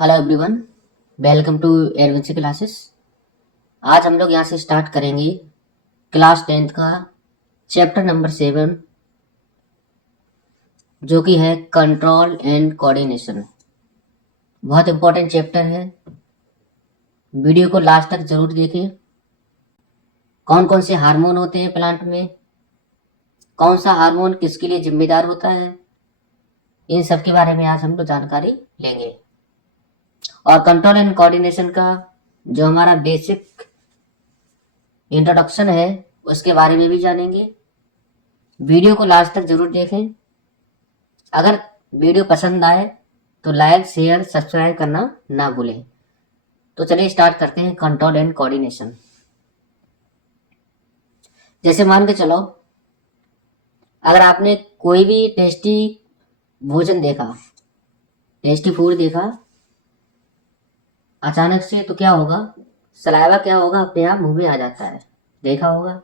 Hello everyone, welcome to adventure classes. आज हम लोग यहाँ से स्टार्ट करेंगे क्लास 10th का चैप्टर नंबर 7, जो कि है कंट्रोल एंड कोऑर्डिनेशन। बहुत इंपॉर्टेंट चैप्टर है, वीडियो को लास्ट तक जरूर देखें। कौन कौन से हार्मोन होते हैं प्लांट में, कौन सा हार्मोन किसके लिए जिम्मेदार होता है, इन सब के बारे में आज हम लोग जानकारी लेंगे। और कंट्रोल एंड कोऑर्डिनेशन का जो हमारा बेसिक इंट्रोडक्शन है उसके बारे में भी जानेंगे। वीडियो को लास्ट तक जरूर देखें। अगर वीडियो पसंद आए तो लाइक शेयर सब्सक्राइब करना ना भूलें। तो चलिए स्टार्ट करते हैं कंट्रोल एंड कोऑर्डिनेशन। जैसे मान के चलो, अगर आपने कोई भी टेस्टी भोजन देखा, टेस्टी फूड देखा अचानक से, तो क्या होगा, सलाइवा क्या होगा, अपने आप मुंह में आ जाता है, देखा होगा।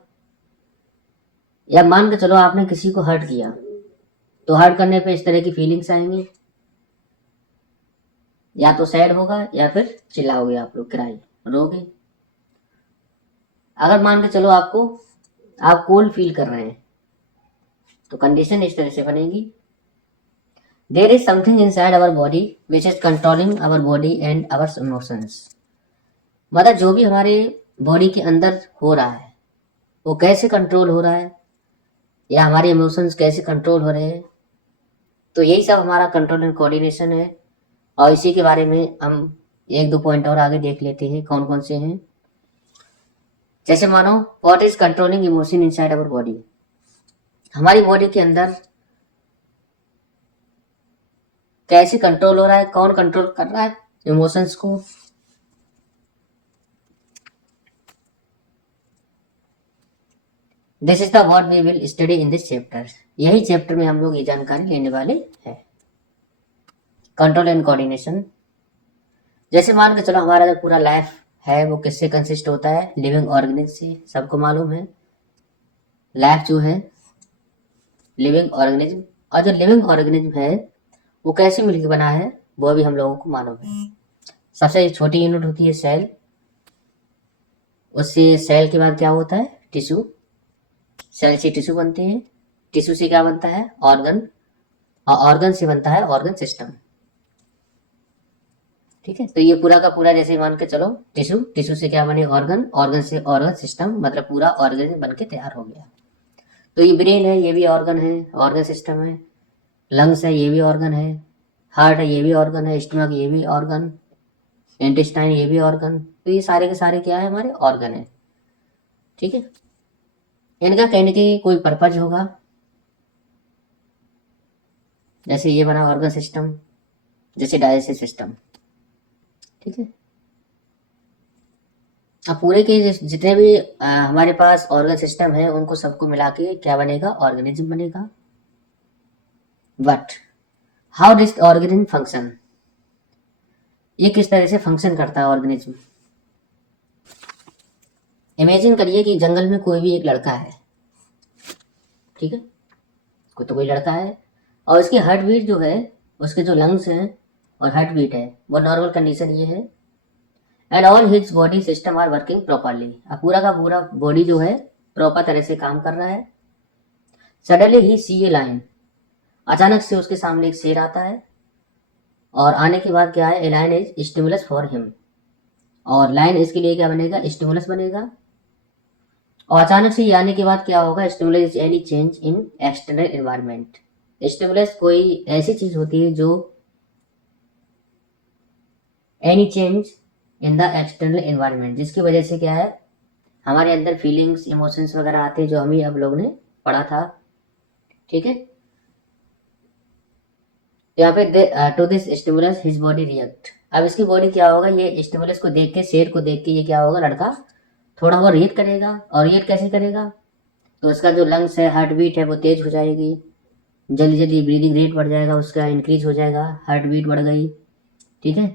या मान के चलो आपने किसी को हर्ट किया, तो हर्ट करने पे इस तरह की फीलिंग्स आएंगी, या तो सैड होगा या फिर चिल्लाओगे, आप लोग क्राई, रोगे। अगर मान के चलो आप कोल्ड फील कर रहे हैं, तो कंडीशन इस तरह से बनेगी, there is something inside our body which is controlling our body and our emotions. मतलब जो भी हमारे बॉडी के अंदर हो रहा है वो कैसे कंट्रोल हो रहा है, या हमारे इमोशंस कैसे कंट्रोल हो रहे हैं। तो यही सब हमारा कंट्रोल एंड कोऑर्डिनेशन है। और इसी के बारे में हम एक दो पॉइंट और आगे देख लेते हैं, कौन कौन से हैं। जैसे मानो, what is controlling emotion inside our body. हमारी बॉडी के अंदर कैसे कंट्रोल हो रहा है, कौन कंट्रोल कर रहा है इमोशंस को। This is the what we will study in this chapter. यही चैप्टर में हम लोग ये जानकारी लेने वाले हैं, कंट्रोल एंड कोऑर्डिनेशन। जैसे मान के चलो, हमारा जो पूरा लाइफ है वो किससे कंसिस्ट होता है, लिविंग ऑर्गेनिज्म से। सबको मालूम है लाइफ जो है लिविंग ऑर्गेनिज्म, और जो लिविंग ऑर्गेनिज्म है वो कैसे मिलकर बना है वो भी हम लोगों को मालूम है। सबसे छोटी यूनिट होती है सेल, उससे सेल के बाद क्या होता है, टिश्यू। सेल से टिश्यू बनते हैं, टिश्यू से क्या बनता है, ऑर्गन, और ऑर्गन से बनता है ऑर्गन सिस्टम। ठीक है, तो ये पूरा का पूरा जैसे मान के चलो, टिश्यू, टिश्यू से क्या बने, ऑर्गन, ऑर्गन से ऑर्गन सिस्टम, मतलब पूरा ऑर्गन बन के तैयार हो गया। तो ये ब्रेन है, ये भी ऑर्गन है, ऑर्गन सिस्टम है। लंग्स है, ये भी ऑर्गन है। हार्ट है, ये भी ऑर्गन है। स्टमक, ये भी ऑर्गन। इंटेस्टाइन, ये भी ऑर्गन। तो ये सारे के सारे क्या है, हमारे ऑर्गन है। ठीक है, इनका कहने की कोई पर्पज होगा। जैसे ये बना ऑर्गन सिस्टम, जैसे डाइजेस्टिव सिस्टम। ठीक है, अब पूरे के जितने भी हमारे पास ऑर्गन सिस्टम है उनको सबको मिला के क्या बनेगा, ऑर्गेनिज्म बनेगा। But how this organism function, ये किस तरह से फंक्शन करता है ऑर्गेनिज्म। इमेजिन करिए कि जंगल में कोई भी एक लड़का है, ठीक है, कोई लड़का है, और उसकी हार्ट बीट जो है, उसके जो लंग्स हैं और हार्ट बीट है, वो नॉर्मल कंडीशन ये है, and all his body system are working properly. अब पूरा का पूरा बॉडी जो है प्रॉपर तरह से काम कर रहा है। सडनली ही सी ए लाइन, अचानक से उसके सामने एक शेर आता है, और आने के बाद क्या है, a line is stimulus for him, और लाइन इसके लिए क्या बनेगा, स्टिमुलस बनेगा। और अचानक से ये आने के बाद क्या होगा, stimulus is any change in external environment. Stimulus कोई ऐसी चीज होती है जो any change in the external environment, जिसकी वजह से क्या है, हमारे अंदर फीलिंग्स इमोशंस वगैरह आते हैं, जो हम ही अब लोग ने पढ़ा था। ठीक है, यहाँ पे to this stimulus his body react. अब इसकी बॉडी क्या होगा, ये स्टिमुलस को देख के, शेर को देख के ये क्या होगा, लड़का थोड़ा बहुत रिएक्ट करेगा। और रिएक्ट कैसे करेगा, तो उसका जो लंग्स है, हार्ट बीट है, वो तेज हो जाएगी, जल्दी जल्दी ब्रीदिंग रेट बढ़ जाएगा, उसका इंक्रीज हो जाएगा, हार्ट बीट बढ़ गई। ठीक है,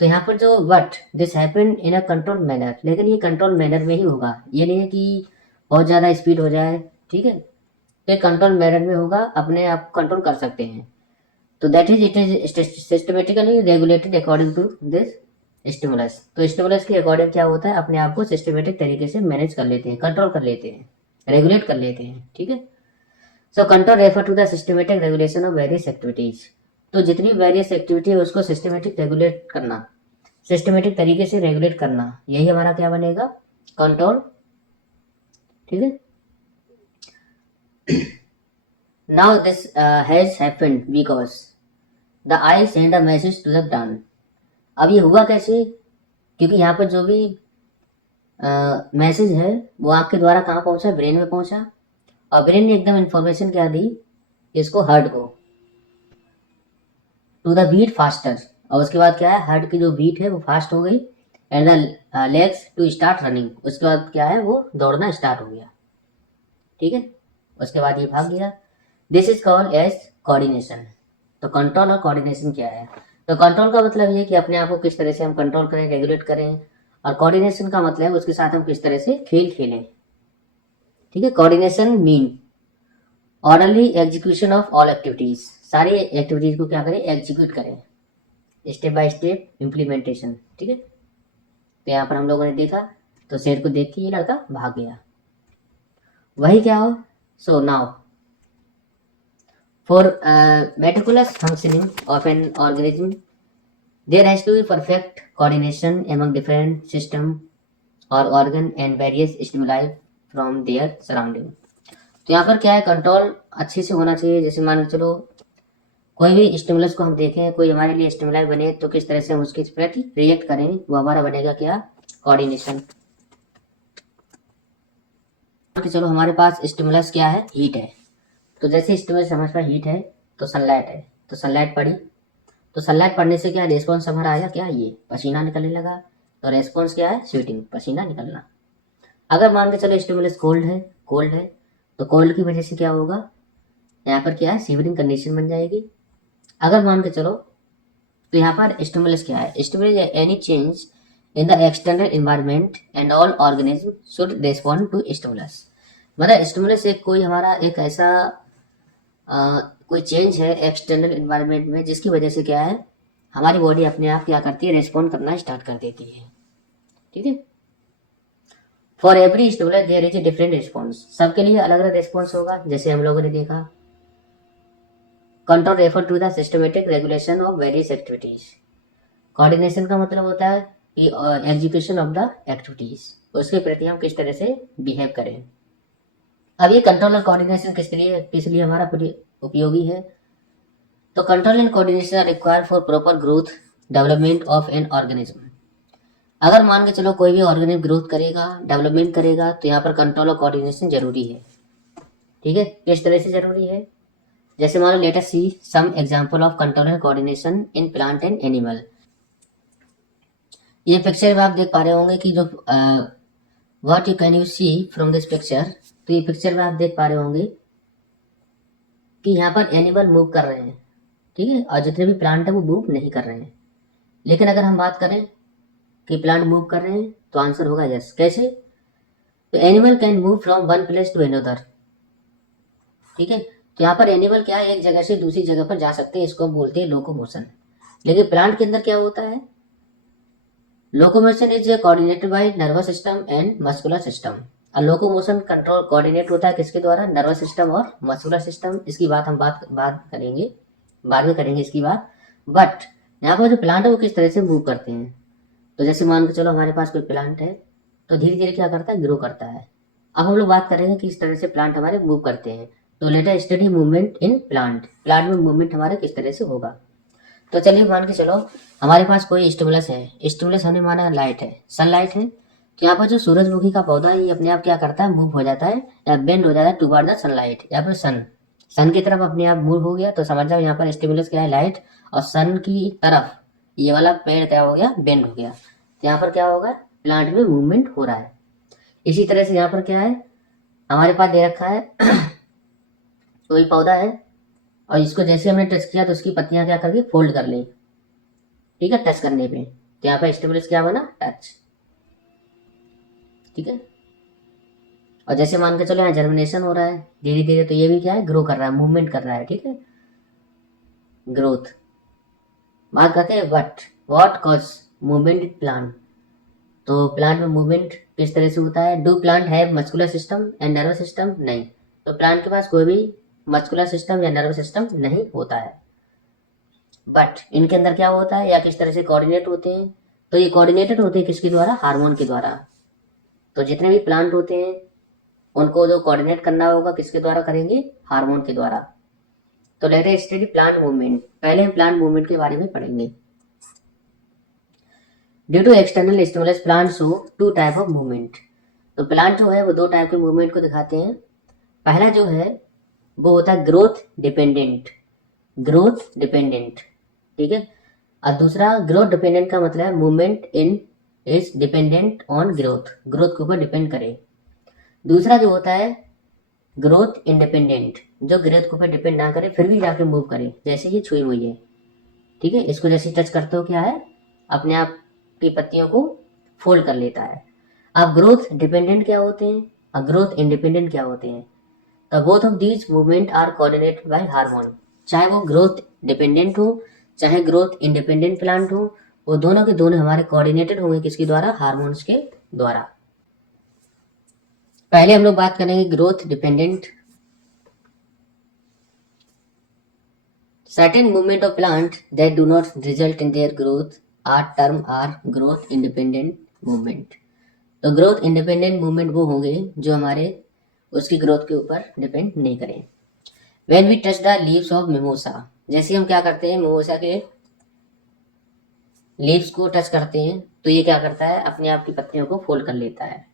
तो यहाँ पर जो but this happen in a control manner, लेकिन ये कंट्रोल मैनर में ही होगा, ये नहीं है कि बहुत ज़्यादा स्पीड हो जाए। ठीक है, तो कंट्रोल मैनर में होगा, अपने आप कंट्रोल कर सकते हैं। तो that is it is systematically regulated according to this stimulus. तो स्टिमुलस के अकॉर्डिंग क्या होता है, अपने आप को सिस्टमेटिक तरीके से मैनेज कर लेते हैं, कंट्रोल कर लेते हैं, रेगुलेट कर लेते हैं, ठीक है। So control refer to the systematic regulation of various activities. तो जितनी वेरियस एक्टिविटी है उसको सिस्टमेटिक रेगुलेट करना, सिस्टमेटिक तरीके से रेगुलेट करना, यही हमारा क्या बनेगा, कंट्रोल, ठीक है। Now this has happened because the eye send a message to the brain. अब ये हुआ कैसे, क्योंकि यहाँ पर जो भी मैसेज है वो आपके द्वारा कहाँ पहुंचा, ब्रेन में पहुंचा, और ब्रेन ने एकदम इंफॉर्मेशन क्या दी इसको, हार्ट को, टू द बीट फास्टर। और उसके बाद क्या है, हार्ट की जो बीट है वो फास्ट हो गई, and the legs to start running. उसके बाद क्या है, वो दौड़ना स्टार्ट हो गया, ठीक है। उसके बाद ये भाग गया। This is called as coordination. तो कंट्रोल और कोऑर्डिनेशन क्या है, तो कंट्रोल का मतलब ये कि अपने आप को किस तरह से हम कंट्रोल करें, रेगुलेट करें, और कोऑर्डिनेशन का मतलब है उसके साथ हम किस तरह से खेल खेलें, ठीक है। Coordination mean orderly execution of all activities, सारी एक्टिविटीज को क्या करें, एग्जीक्यूट करें, स्टेप बाय स्टेप इम्प्लीमेंटेशन, ठीक है। तो यहाँ पर हम लोगों ने देखा, तो शेर को देख के ये लड़का भाग गया, वही क्या हो। So now for meticulous functioning of an organism, there has to be perfect coordination among different system or organ and various stimuli from their surrounding। तो यहाँ पर क्या है, कंट्रोल अच्छे से होना चाहिए। जैसे मान के चलो कोई भी स्टिमुलस को हम देखें, कोई हमारे लिए स्टिमुलाई बने, तो किस तरह से हम उसके प्रति रिएक्ट करें, वो हमारा बनेगा क्या, कोऑर्डिनेशन। चलो हमारे पास स्टिमुलस क्या है, हीट है। तो जैसे स्टिमुलस हमारे पास हीट है, तो सनलाइट है, तो सनलाइट पड़ी, तो सनलाइट पड़ने से क्या रिस्पॉन्स हमारा आया, क्या, ये पसीना निकलने लगा। तो रेस्पॉन्स क्या है, स्वेटिंग, पसीना निकलना। अगर मान के चलो स्टिमुलस कोल्ड है, कोल्ड है, तो कोल्ड की वजह से क्या होगा, यहाँ पर क्या है, शिवरिंग कंडीशन बन जाएगी। अगर मान के चलो, तो यहाँ पर स्टिमुलस क्या है, stimulus any change in the external environment and all organism should respond to stimulus. मतलब स्टिमुलस एक कोई हमारा एक ऐसा कोई चेंज है एक्सटर्नल एनवायरनमेंट में, जिसकी वजह से क्या है, हमारी बॉडी अपने आप क्या करती है, रेस्पॉन्ड करना स्टार्ट कर देती है, ठीक है। For every stimulus there is a different response, सबके लिए अलग अलग रिस्पॉन्स होगा। जैसे हम लोगों ने देखा, control refer to the systematic regulation of various activities. Coordination का मतलब होता है कि एग्जीक्यूशन ऑफ द एक्टिविटीज, उसके प्रति हम किस तरह से बिहेव करें। अब ये कंट्रोल और कोऑर्डिनेशन किस लिए हमारा उपयोगी है, तो control and coordination are required for proper growth development of an organism. अगर मान के चलो कोई भी ऑर्गेनिज्म ग्रोथ करेगा, डेवलपमेंट करेगा, तो यहाँ पर कंट्रोल और कोऑर्डिनेशन जरूरी है, ठीक है। किस तरह से जरूरी है, जैसे मान लो let us see some example of control and coordination in plant and animal. ये पिक्चर में आप देख पा रहे होंगे कि जो what you can you see from this picture. तो ये पिक्चर में आप देख पा रहे होंगे कि यहाँ पर एनिमल मूव कर रहे हैं, ठीक है, और जितने भी प्लांट है वो मूव नहीं कर रहे हैं। लेकिन अगर हम बात करें कि प्लांट मूव कर रहे हैं, तो आंसर होगा यस। कैसे, तो animal can move from one place to another, ठीक है। तो यहाँ पर एनिमल क्या है, एक जगह से दूसरी जगह पर जा सकते हैं, इसको हम बोलते हैं लोकोमोशन। लेकिन प्लांट के अंदर क्या होता है, locomotion is coordinated by nervous system and muscular system. और लोकोमोशन कंट्रोल कोऑर्डिनेट होता है किसके द्वारा, नर्वस सिस्टम और मस्कुलर सिस्टम। इसकी बात हम बात करेंगे, बाद में करेंगे इसकी बात। बट यहाँ पर जो प्लांट है वो किस तरह से मूव करते हैं, तो जैसे मान के चलो हमारे पास कोई प्लांट है, तो धीरे धीरे क्या करता है, ग्रो करता है। अब हम लोग बात करेंगे कि इस तरह से प्लांट हमारे मूव करते हैं। तो let us study movement in plant, plant में मूवमेंट हमारे किस तरह से होगा। तो चलिए मान के चलो हमारे पास कोई स्टिमुलस है, स्टिमुलस हमने माना लाइट है, सनलाइट है। तो यहाँ पर जो सूरजमुखी का पौधा है, ये अपने आप क्या करता है, मूव हो जाता है या बेंड हो जाता है टुवर्ड द सनलाइट, या फिर सन की तरफ अपने आप मूव हो गया। तो समझ जाओ यहाँ पर स्टिमुलस क्या है, लाइट, और सन की तरफ ये वाला पेड़ क्या हो गया, बेंड हो गया। तो यहाँ पर क्या होगा, प्लांट में मूवमेंट हो रहा है। इसी तरह से यहाँ पर क्या है, हमारे पास दे रखा है कोई पौधा है, और इसको जैसे हमने टच किया तो उसकी पत्तियां क्या कर दी, फोल्ड कर ली, ठीक है, टच करने पे। तो यहाँ पर स्टिमुलस क्या बना, टच, ठीक है। और जैसे मान के चलो यहाँ जर्मिनेशन हो रहा है धीरे धीरे, तो ये भी क्या है, ग्रो कर रहा है, मूवमेंट कर रहा है, ठीक है। ग्रोथ। बात करते हैं what cause movement in plant. तो प्लांट में मूवमेंट किस तरह से होता है? Do plant have muscular system and nervous system? नहीं, तो प्लांट के पास कोई भी मस्कुलर सिस्टम या नर्वस सिस्टम नहीं होता है। बट इनके अंदर क्या होता है या किस तरह से कोऑर्डिनेट होते हैं? तो ये कोऑर्डिनेटेड होते हैं किसके द्वारा? हार्मोन के द्वारा। तो जितने भी प्लांट होते हैं उनको जो कोऑर्डिनेट करना होगा किसके द्वारा करेंगे? हार्मोन के द्वारा। तो let us study plant movement. पहले हम प्लांट मूवमेंट के बारे में पढ़ेंगे। Due to external stimulus plant show two type of movement. तो प्लांट जो है वो दो टाइप के मूवमेंट को दिखाते हैं। पहला जो है वो होता है ग्रोथ डिपेंडेंट। ग्रोथ डिपेंडेंट, ठीक है। और दूसरा ग्रोथ डिपेंडेंट का मतलब है movement in is dependent on growth, growth के ऊपर डिपेंड करे। दूसरा जो होता है ग्रोथ इंडिपेंडेंट, जो ग्रोथ के ऊपर डिपेंड ना करे फिर भी जाके मूव करे, जैसे ये छुई हुई है, ठीक है। इसको जैसे टच करते हो क्या है, अपने आप की पत्तियों को फोल्ड कर लेता है। अब ग्रोथ डिपेंडेंट क्या होते हैं और ग्रोथ इंडिपेंडेंट क्या होते हैं? तो both of these movement are coordinated by hormone. चाहे वो ग्रोथ डिपेंडेंट हो चाहे ग्रोथ इंडिपेंडेंट प्लांट हो, वो दोनों के दोनों हमारे कोऑर्डिनेटेड होंगे किसके द्वारा? हार्मोन्स के द्वारा। पहले हम लोग बात करेंगे growth dependent. Certain movement of plant that do not result in their growth are termed growth independent movement। तो ग्रोथ इंडिपेंडेंट मूवमेंट वो होंगे जो हमारे उसकी ग्रोथ के ऊपर डिपेंड नहीं करें। When we touch the leaves of mimosa, जैसे हम क्या करते हैं मिमोसा के लीव्स को टच करते हैं तो ये क्या करता है, अपने आप की पत्तियों को फोल्ड कर लेता है,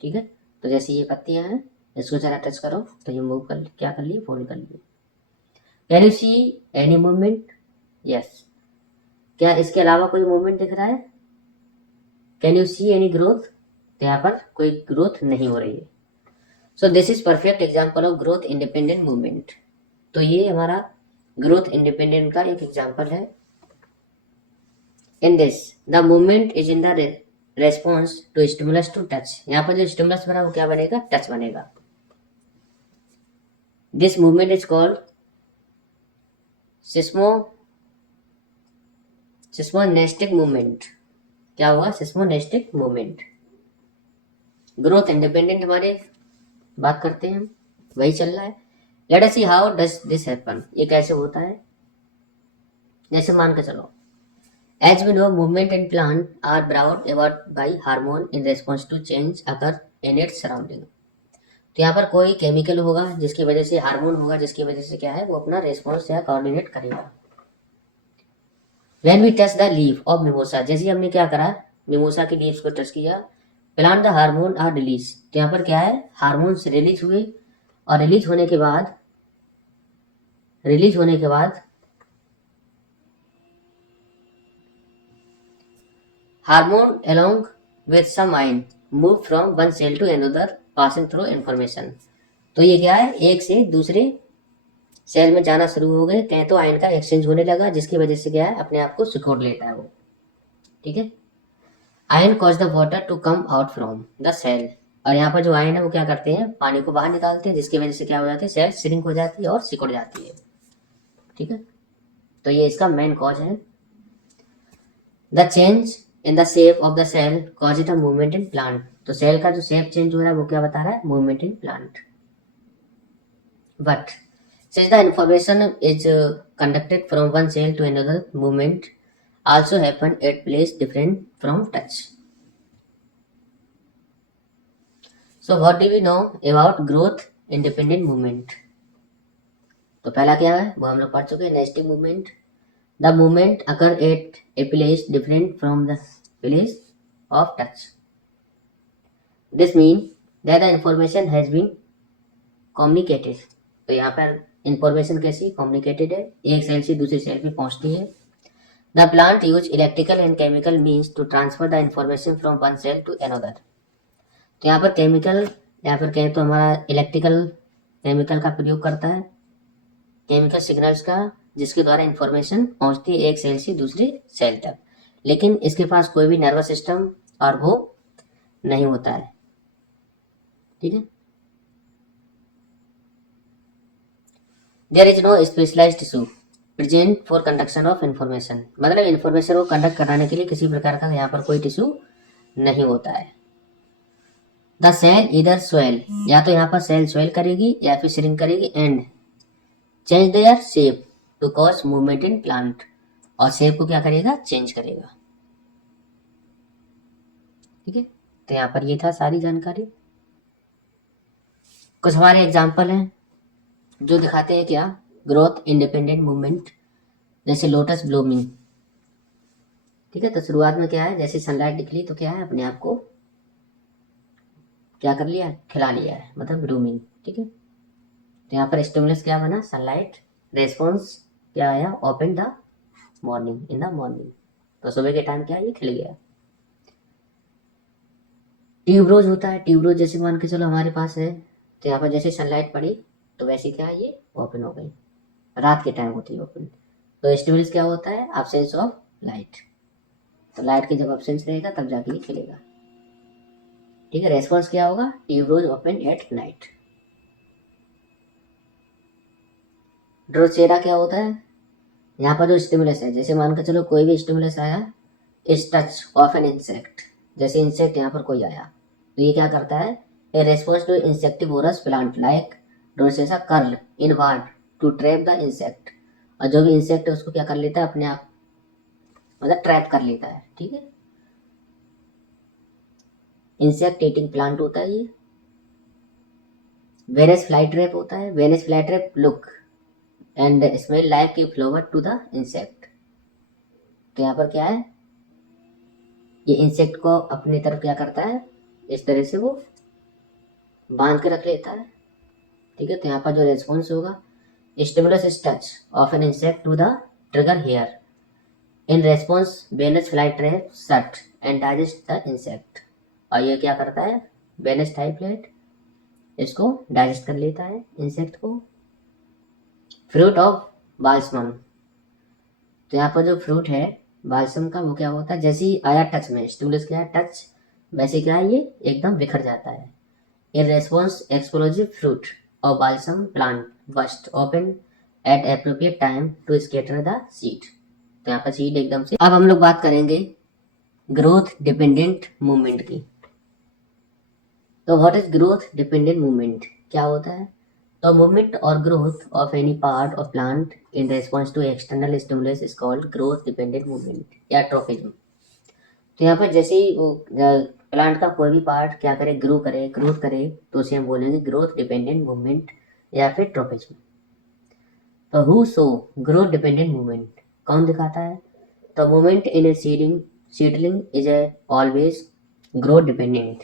ठीक है। तो जैसे ये पत्तियां हैं इसको जरा टच करो तो ये मूव कर क्या कर लिए, फोल्ड कर लिए। Can you see any movement? Yes. क्या इसके अलावा कोई मूवमेंट दिख रहा है? Can you see any growth? तो यहाँ पर कोई ग्रोथ नहीं हो रही है। So this is perfect example of growth independent movement. तो ये हमारा ग्रोथ इंडिपेंडेंट का एक एग्जाम्पल है। In this the movement is in the response to stimulus to touch. यहाँ पर जो स्टिमुलस बना वो क्या बनेगा? टच बनेगा। This movement is called seismonastic movement. क्या हुआ? Seismonastic movement. ग्रोथ इंडिपेंडेंट हमारे बात करते हैं हम, वही चल रहा है। Let us see how does this happen. ये कैसे होता है? जैसे मान के चलो, as we know movement in plant are brought about by hormone in response to change occur in its surrounding. तो यहाँ पर कोई केमिकल होगा जिसकी वजह से, हार्मोन होगा जिसकी वजह से क्या है, वो अपना रेस्पॉन्स या कोऑर्डिनेट करेगा। When we touch the leaf of mimosa, जैसे हमने क्या करा, मिमोसा की लीव्स को टच किया, plant the hormone are release. तो यहाँ पर क्या है, हार्मोन्स रिलीज हुए और रिलीज होने के बाद hormone along with some ion move from one cell to another passing through information। तो ये क्या है, एक से दूसरे सेल में जाना शुरू हो गए, कहें तो आयन का एक्सचेंज होने लगा जिसकी वजह से क्या है, अपने आप को सिकोड़ लेता है वो, ठीक है। Ion cause the water to come out from the cell. और यहाँ पर जो आयन है वो क्या करते हैं, पानी को बाहर निकालते हैं जिसकी वजह से क्या हो जाती है, सेल श्रिंक हो जाती है और सिकुड़ जाती है, ठीक है। तो ये इसका मेन कॉज है। The change in the shape of the cell cause it a movement in plant. तो सेल का जो शेप चेंज हो रहा है वो क्या बता रहा है, movement in plant. But since the information is conducted from one cell to another, movement also happen at place different from touch। So what do we know about growth independent movement? तो पहला क्या है वो हम लोग पढ़ चुके हैं, nastic movement. The movement occur at a place different from the place of touch. This mean that the information has been communicated. तो यहाँ पर इंफॉर्मेशन कैसी कम्युनिकेटेड है, एक सेल से दूसरी सेल पे पहुंचती है। The plant use electrical and chemical means to transfer the information from one cell to another. तो यहाँ पर केमिकल या फिर कहें तो हमारा इलेक्ट्रिकल केमिकल का प्रयोग करता है, केमिकल सिग्नल्स का, जिसके द्वारा इंफॉर्मेशन पहुंचती है एक सेल से दूसरी सेल तक। लेकिन इसके पास कोई भी नर्वस सिस्टम और वो नहीं होता है, ठीक है। There is no specialised tissue. Present for conduction of information, मतलब इंफॉर्मेशन को कंडक्ट कराने के लिए किसी प्रकार का यहाँ पर कोई टिश्यू नहीं होता है। द सेल इधर स्वेल, या तो यहाँ पर सेल स्वेल करेगी या फिर श्रिंक करेगी and change their shape to cause movement in plant, और शेप को क्या करेगा, चेंज करेगा। ठीक है, तो यहाँ पर ये था सारी जानकारी। कुछ हमारे एग्जाम्पल हैं जो दिखाते हैं क्या, ग्रोथ इंडिपेंडेंट मूवमेंट, जैसे लोटस ब्लूमिंग। ठीक है, तो शुरुआत में क्या है, जैसे सनलाइट निकली तो क्या है, अपने आप को क्या कर लिया, खिला लिया है, मतलब ब्लूमिंग। ठीक है, तो यहाँ पर स्टिमुलस क्या बना, सनलाइट, रेस्पॉन्स क्या आया, open the morning, in the morning, तो सुबह के टाइम क्या है, ये खिल गया। ट्यूबरोज होता है, ट्यूबरोज जैसे मान के चलो हमारे पास है, तो यहाँ पर जैसे सनलाइट पड़ी तो वैसे क्या है, ये ओपन हो गई, रात के टाइम होती है ओपन। तो स्टिमुलस क्या होता है, एब्सेंस ऑफ लाइट, तो लाइट की जब एब्सेंस रहेगा तब जाके ये खिलेगा। ठीक है, रेस्पॉन्स क्या होगा, tuberose open at night. Drosera क्या होता है, यहाँ पर जो स्टिमुलस है, जैसे मान के चलो कोई भी स्टिमुलस आया, इस टच ऑफ एन इंसेक्ट, जैसे इंसेक्ट यहाँ पर कोई आया तो ये क्या करता है, a response to insectivorous plant like drosera curl inward to trap the insect, और जो भी इंसेक्ट है उसको क्या कर लेता है, अपने आप मतलब ट्रैप कर लेता है। ठीक है, इंसेक्ट ईटिंग प्लांट होता है ये। वेनस फ्लाई ट्रैप होता है, Venus fly trap look and smell like a flower to the insect, तो यहाँ पर क्या है, ये इंसेक्ट को अपनी तरफ क्या करता है, इस तरह से वो बांध के रख लेता है। ठीक है, तो यहाँ पर जो रेस्पॉन्स होगा, stimulus is touch of an insect to the trigger hair, in response Venus fly trap shut and digest the insect, और ये क्या करता है, वेनस टाइपलेट इसको डाइजेस्ट कर लेता है इंसेक्ट को। फ्रूट ऑफ बाल्समम, तो यहाँ पर जो फ्रूट है बाल्सम का, वो क्या होता है, जैसे ही आया टच में, स्टिमुलस क्या है, टच, वैसे क्या है, ये एकदम बिखर जाता है। इन रेस्पॉन्स एक्सप्लोजिव फ्रूट और balsam plant burst open at appropriate time to scatter the seed, तो यहाँ पर सीड एकदम से। अब हम लोग बात करेंगे ग्रोथ डिपेंडेंट मूवमेंट की। तो what is growth dependent movement, क्या होता है, तो मूवमेंट और growth of any part of plant in response to external stimulus is called growth dependent movement या ट्रोफिज्म। तो यहाँ पर जैसे ही वो प्लांट का कोई भी पार्ट क्या करे, ग्रो करे, ग्रोथ करे, तो उसे हम बोलेंगे ग्रोथ डिपेंडेंट मूवमेंट या फिर ट्रोफिज्म। तो who show growth dependent movement, कौन दिखाता है, तो movement in A seedling is a always growth dependent.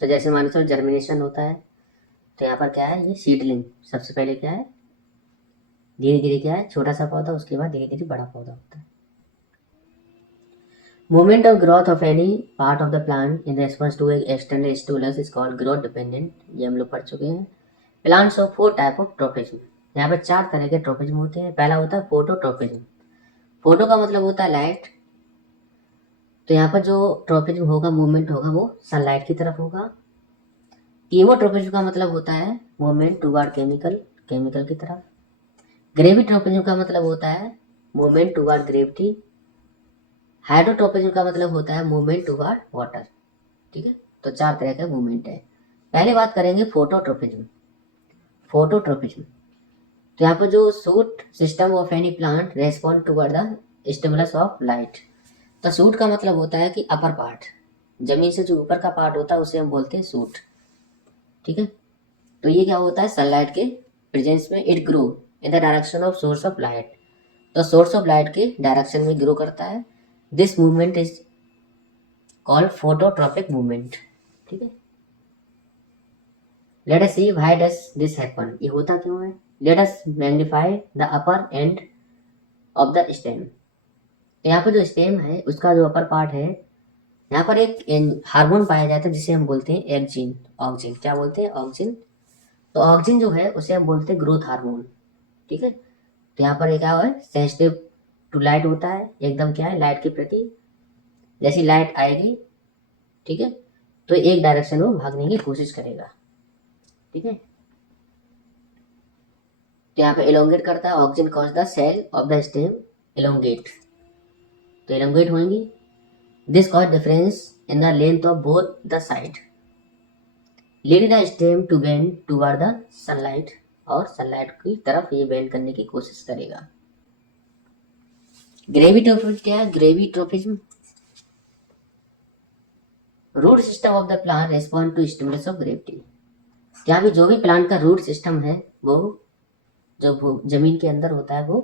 तो जैसे मान लो जर्मिनेशन होता है, तो यहाँ पर क्या है, ये सीडलिंग सबसे पहले क्या है, धीरे धीरे क्या है, छोटा सा पौधा, उसके बाद धीरे धीरे बड़ा पौधा होता है। Movement of growth of any part of the plant in response to external stimulus is called growth dependent, ये हम लोग पढ़ चुके हैं। Plants of 4 type of tropism, यहाँ पर 4 तरह के ट्रोपिज्म होते हैं। पहला होता है फोटोट्रोपिज्म, फोटो का मतलब होता है लाइट, तो यहाँ पर जो ट्रोपिज्म होगा, मूवमेंट होगा, वो सनलाइट की तरफ होगा। कीमोट्रोपिज्म का मतलब होता है मूवमेंट टुवर्ड केमिकल, केमिकल की तरफ। ग्रेविट्रोपिज्म का मतलब होता है मूवमेंट टुवर्ड ग्रेविटी। हाइड्रोट्रोपिज्म का मतलब होता है मूवमेंट टुवर्ड वाटर। ठीक है, तो 4 तरह का मूवमेंट है। पहले बात करेंगे फोटोट्रोपिज्म। फोटोट्रोपिज्म, तो यहाँ पर जो shoot system of any plant respond toward the stimulus of light. तो सूट का मतलब होता है कि अपर पार्ट, जमीन से जो ऊपर का पार्ट होता है उसे हम बोलते हैं सूट। ठीक है, तो ये क्या होता है, सनलाइट के प्रेजेंस में it grow in the direction of source of light, तो सोर्स ऑफ लाइट के डायरेक्शन में ग्रो करता है। This movement is called phototropic movement. ठीक है, let us see why does this happen, ये होता क्यों है। Let us magnify the upper end of the stem, यहाँ पर जो स्टेम है उसका जो अपर पार्ट है, यहाँ पर एक हार्मोन पाया जाता है जिसे हम बोलते हैं एक्जिन, ऑक्जिन, क्या बोलते हैं, ऑक्जिन। तो ऑक्जिन जो है उसे हम बोलते हैं ग्रोथ हार्मोन। ठीक है, तो यहाँ पर क्या है, सेंसिटिव टू लाइट होता है, एकदम क्या है, लाइट के प्रति, जैसी लाइट आएगी, ठीक है, तो एक डायरेक्शन में भागने की कोशिश करेगा। ठीक है, तो यहाँ पे एलोंगेट करता है, auxin cause the cell of the stem elongate, तो एलोंगेट होंगी। This cause difference in the length of both the side, lead the stem to bend toward the sunlight, और सनलाइट की तरफ ये बेंड करने की कोशिश करेगा। ग्रेविट्रोफिज्म क्या है? Gravitropism root system of the plant respond to stimulus of gravity. क्या भी जो भी प्लांट का रूट सिस्टम है वो जो जमीन के अंदर होता है वो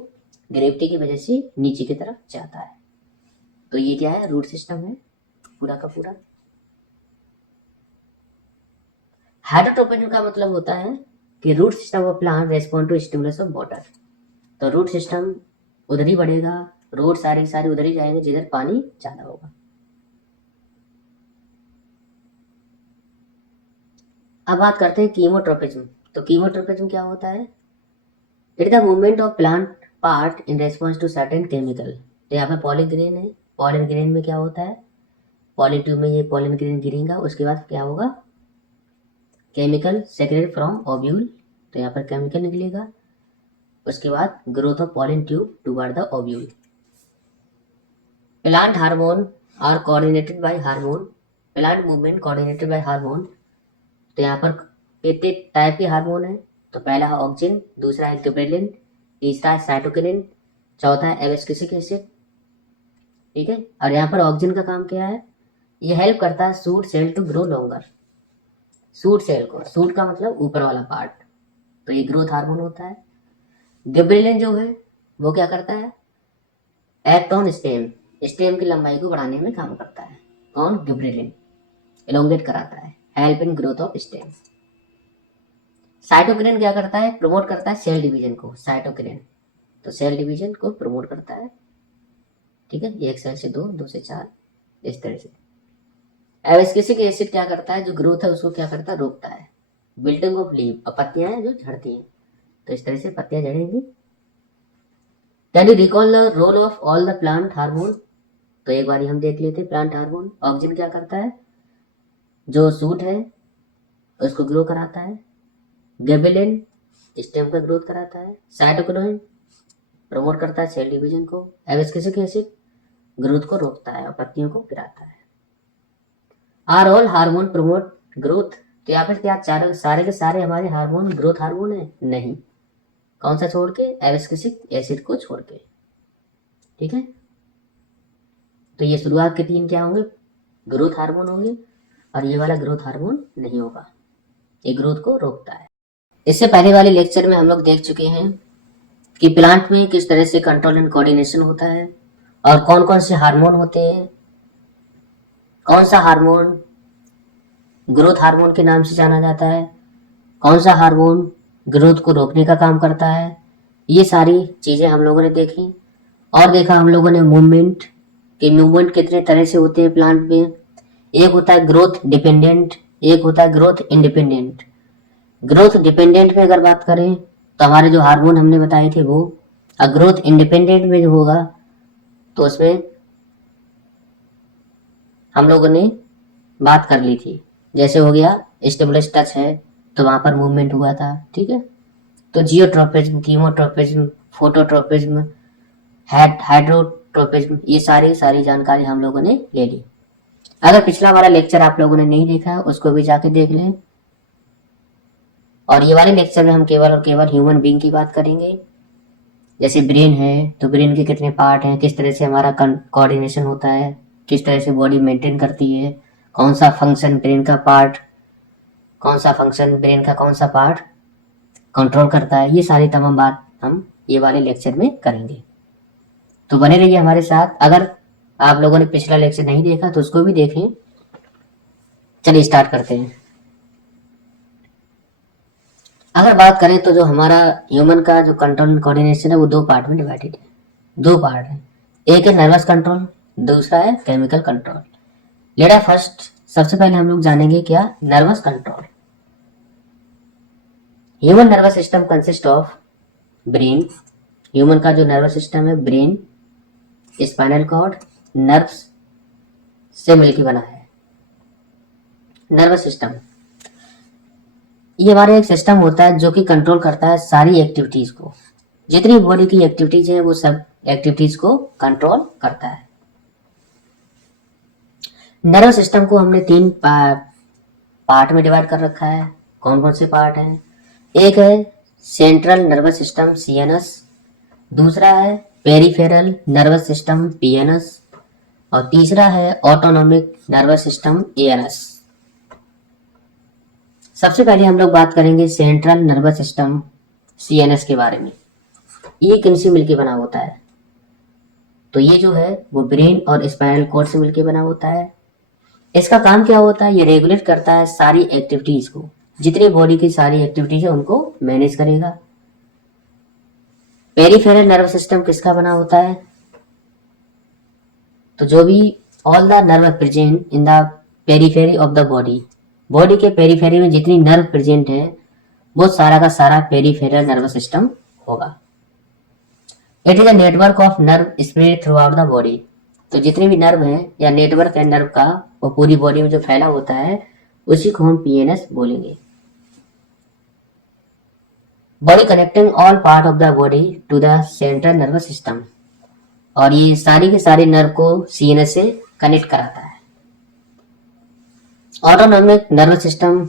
ग्रेविटी की वजह से नीचे की तरफ जाता है। तो ये क्या है? रूट सिस्टम है पूरा का पूरा। हाइड्रोट्रोपिज्म का मतलब होता है कि root system of plant respond to stimulus of water. तो रूट सिस्टम उधर ही बढ़ेगा, रूट सारे सारे उधर ही जाएंगे जिधर पानी ज्यादा होगा। अब बात करते हैं कीमोट्रोपिज्म। तो कीमोट्रोपिज्म क्या होता है? It is the movement of plant part in response to certain chemical. तो यहाँ पे पॉलिन ग्रेन है, पॉलिन ग्रेन में क्या होता है? पॉलिन ट्यूब में ये पॉलिन ग्रेन गिरेगा, उसके बाद क्या होगा? केमिकल सेक्रेट फ्रॉम ओव्यूल, तो यहाँ पर केमिकल निकलेगा, उसके बाद growth of pollen tube toward the ovule. Plant hormone are coordinated by hormone, plant movement coordinated by hormone. तो यहाँ पर कितने टाइप के हार्मोन है? तो पहला है ऑक्सिन, दूसरा है गिबरेलिन, तीसरा है साइटोकिनिन, चौथा है एब्सिक्सिक एसिड। ठीक है, और यहाँ पर ऑक्सिन का काम क्या है? ये हेल्प करता है shoot cell to grow longer. Shoot cell को, सूट का मतलब ऊपर वाला पार्ट, तो ये ग्रोथ हार्मोन होता है। गिबरेलिन जो है वो क्या करता है? एक्ट ऑन स्टेम, स्टेम की लंबाई को बढ़ाने में काम करता है। कौन? गिबरेलिन। एलोंगेट कराता है, help in growth of stem. Cytokinin क्या करता है? प्रमोट करता है सेल डिवीजन को। साइटोकिनिन तो सेल डिवीजन को प्रमोट करता है। ठीक है, एक सेल से दो, दो से चार, इस तरह से। एब्सिक्सिक एसिड क्या करता है? जो ग्रोथ है उसको क्या करता है? रोकता है। बिल्डिंग ऑफ लीव, और पत्तियां हैं जो झड़ती हैं, तो इस तरह से पत्तियां झड़ेंगी। Can you recall the role of all the plant hormone? तो एक बार हम देख लेते हैं प्लांट हार्मोन। ऑक्सिन क्या करता है? जो सूट है उसको ग्रो कराता है। गिबरेलिन स्टेम का ग्रोथ कराता है। साइटोकिनिन प्रमोट करता है सेल डिवीजन को। एब्सिक्सिक एसिड ग्रोथ को रोकता है और पत्तियों को गिराता है। Are all hormone promote growth? तो यहाँ पर क्या चारों सारे के सारे हमारे हार्मोन ग्रोथ हार्मोन है? नहीं। कौन सा छोड़ के? एब्सिक्सिक एसिड को छोड़ के। ठीक है, तो ये शुरुआत के तीन क्या होंगे? ग्रोथ हार्मोन होंगे, और ये वाला ग्रोथ हार्मोन नहीं होगा, ये ग्रोथ को रोकता है। इससे पहले वाले लेक्चर में हम लोग देख चुके हैं कि प्लांट में किस तरह से कंट्रोल एंड कोऑर्डिनेशन होता है, और कौन कौन से हार्मोन होते हैं। कौन सा हार्मोन ग्रोथ हार्मोन के नाम से जाना जाता है, कौन सा हार्मोन ग्रोथ को रोकने का काम करता है। ये सारी चीजें हम लोगों ने देखी। और देखा हम लोगों ने मूवमेंट, कि मूवमेंट कितने तरह से होते हैं प्लांट में। एक होता है ग्रोथ डिपेंडेंट, एक होता है ग्रोथ इंडिपेंडेंट। ग्रोथ डिपेंडेंट में अगर बात करें तो हमारे जो हार्मोन हमने बताए थे वो, और ग्रोथ इंडिपेंडेंट में जो होगा तो उसमें हम लोगों ने बात कर ली थी। जैसे हो गया स्टिमुलस टच है तो वहां पर मूवमेंट हुआ था। ठीक है, तो जियोट्रोपिज्म, कीमोट्रोपिज्म, फोटोट्रोपिज्म, हाइड्रोट्रोपिज्म, ये सारी सारी जानकारी हम लोगों ने ले ली। अगर पिछला वाला लेक्चर आप लोगों ने नहीं देखा उसको भी जाके देख लें। और ये वाले लेक्चर में हम केवल और केवल ह्यूमन बीइंग की बात करेंगे। जैसे ब्रेन है तो ब्रेन के कितने पार्ट हैं, किस तरह से हमारा कोऑर्डिनेशन होता है, किस तरह से बॉडी मेंटेन करती है, कौन सा फंक्शन ब्रेन का पार्ट, कौन सा फंक्शन ब्रेन का कौन सा पार्ट कंट्रोल करता है, ये सारी तमाम बात हम ये वाले लेक्चर में करेंगे। तो बने रहिए हमारे साथ। अगर आप लोगों ने पिछला लेक्चर नहीं देखा तो उसको भी देखें। चलिए स्टार्ट करते हैं। अगर बात करें तो जो हमारा ह्यूमन का जो कंट्रोल एंड कोऑर्डिनेशन है वो दो पार्ट में डिवाइडेड है। दो पार्ट है, एक है नर्वस कंट्रोल, दूसरा है chemical control. Let us first, सबसे पहले हम लोग जानेंगे क्या nervous control. Human nervous system consist of brain. Human का जो नर्वस सिस्टम है ब्रेन, स्पाइनल कॉर्ड, नर्व्स से मिलकर बना है नर्वस सिस्टम। ये हमारा एक सिस्टम होता है जो कि कंट्रोल करता है सारी एक्टिविटीज को, जितनी बॉडी की एक्टिविटीज है वो सब एक्टिविटीज को कंट्रोल करता है। नर्वस सिस्टम को हमने 3 पार्ट में डिवाइड कर रखा है। कौन कौन से पार्ट हैं? एक है सेंट्रल नर्वस सिस्टम CNS, दूसरा है पेरिफेरल नर्वस सिस्टम PNS, और तीसरा है ऑटोनॉमिक नर्वस सिस्टम ANS। सबसे पहले हम लोग बात करेंगे सेंट्रल नर्वस सिस्टम CNS के बारे में। ये किनसे मिलके बना होता है? तो ये जो है वो ब्रेन और स्पाइनल कॉर्ड से मिलके बना होता है। इसका काम क्या होता है? ये रेगुलेट करता है सारी एक्टिविटीज को, जितनी बॉडी की सारी एक्टिविटीज है उनको मैनेज करेगा। पेरिफेरल नर्व सिस्टम किसका बना होता है? तो जो भी all the nerve present in the periphery of the body, body के पेरिफेरी में जितनी नर्व प्रेजेंट है वो सारा का सारा पेरिफेरल नर्व सिस्टम होगा। It is a network of nerve spread through out the body. तो जितने भी नर्व है या नेटवर्क है नर्व का, वो पूरी बॉडी में जो फैला होता है उसी को हम PNS बोलेंगे। Body connecting all part of the body to the central nervous system, और ये सारी के सारे नर्व को CNS से कनेक्ट कराता है। ऑटोनॉमिक नर्वस सिस्टम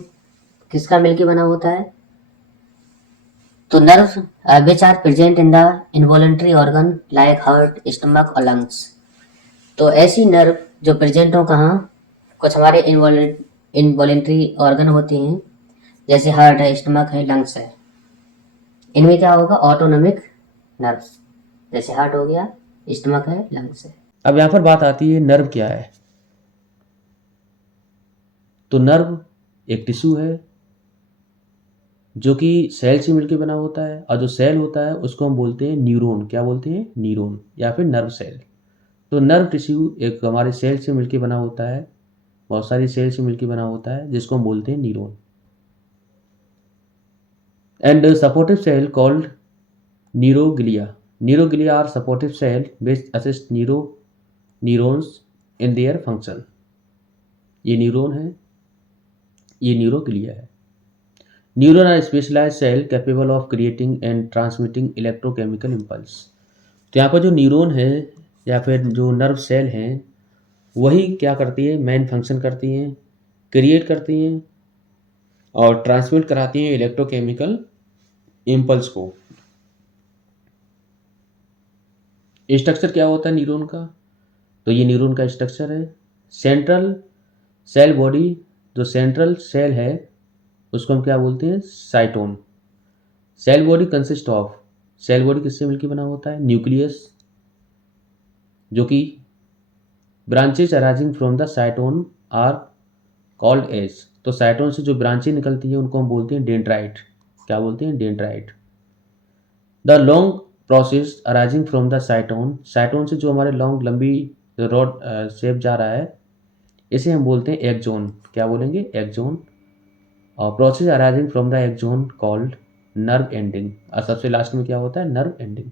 किसका मिलके बना होता है? तो nerve which are present in the involuntary organ like heart, stomach और लंग्स। तो ऐसी नर्व जो प्रेजेंट हो कहाँ? कुछ हमारे इनवॉलेंट्री ऑर्गन होते हैं, जैसे हार्ट है, स्टमक है, लंग्स है। इनमें क्या होगा? ऑटोनॉमिक नर्व्स, जैसे हार्ट हो गया, स्टमक है, लंग्स है। अब यहाँ पर बात आती है नर्व क्या है। तो नर्व एक टिश्यू है जो कि सेल से मिलकर बना होता है, और जो सेल होता है उसको हम बोलते हैं न्यूरॉन। क्या बोलते हैं? न्यूरॉन या फिर नर्व सेल। तो नर्व टिश्यू एक हमारे सेल से मिलकर बना होता है, बहुत सारी सेल से मिलकर बना होता है, जिसको हम बोलते हैं neuron. And supportive cell called neuroglia. Neuroglia are supportive cell which assist neurons in their function। ये न्यूरॉन है, ये न्यूरोग्लिया है। Neuron are specialised cell capable of creating and transmitting electrochemical impulse. तो यहाँ पर जो न्यूरॉन है या फिर जो नर्व सेल हैं वही क्या करती है? मेन फंक्शन करती हैं, क्रिएट करती हैं और ट्रांसमिट कराती हैं इलेक्ट्रोकेमिकल इम्पल्स को। स्ट्रक्चर क्या होता है न्यूरॉन का? तो ये न्यूरॉन का स्ट्रक्चर है। सेंट्रल सेल बॉडी, जो सेंट्रल सेल है उसको हम क्या बोलते हैं? Cyton. Cell body consist of, cell body किससे मिलकर बना होता है? न्यूक्लियस, जो कि branches arising from the cyton are called as. तो साइटोन से जो ब्रांचें निकलती हैं उनको हम बोलते हैं डेंड्राइट। क्या बोलते हैं? Dendrite. The long process arising from the साइटोन, साइटोन से जो हमारे लॉन्ग लंबी रॉड शेप जा रहा है इसे हम बोलते हैं एक्सोन। क्या बोलेंगे? एक्सोन। और process arising from the axon called nerve ending. और सबसे लास्ट में क्या होता है? Nerve ending.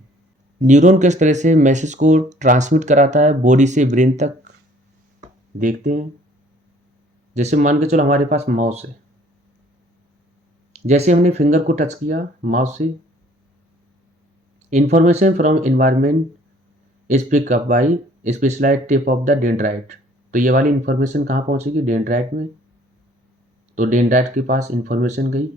न्यूरॉन किस तरह से मैसेज को ट्रांसमिट कराता है बॉडी से ब्रेन तक, देखते हैं। जैसे मान के चलो हमारे पास माउस है, जैसे हमने फिंगर को टच किया माउस से, information from environment is pick up by specialised tip of the dendrite. तो ये वाली इंफॉर्मेशन कहाँ पहुँचेगी? डेंड्राइट में। तो डेंड्राइट के पास इंफॉर्मेशन गई।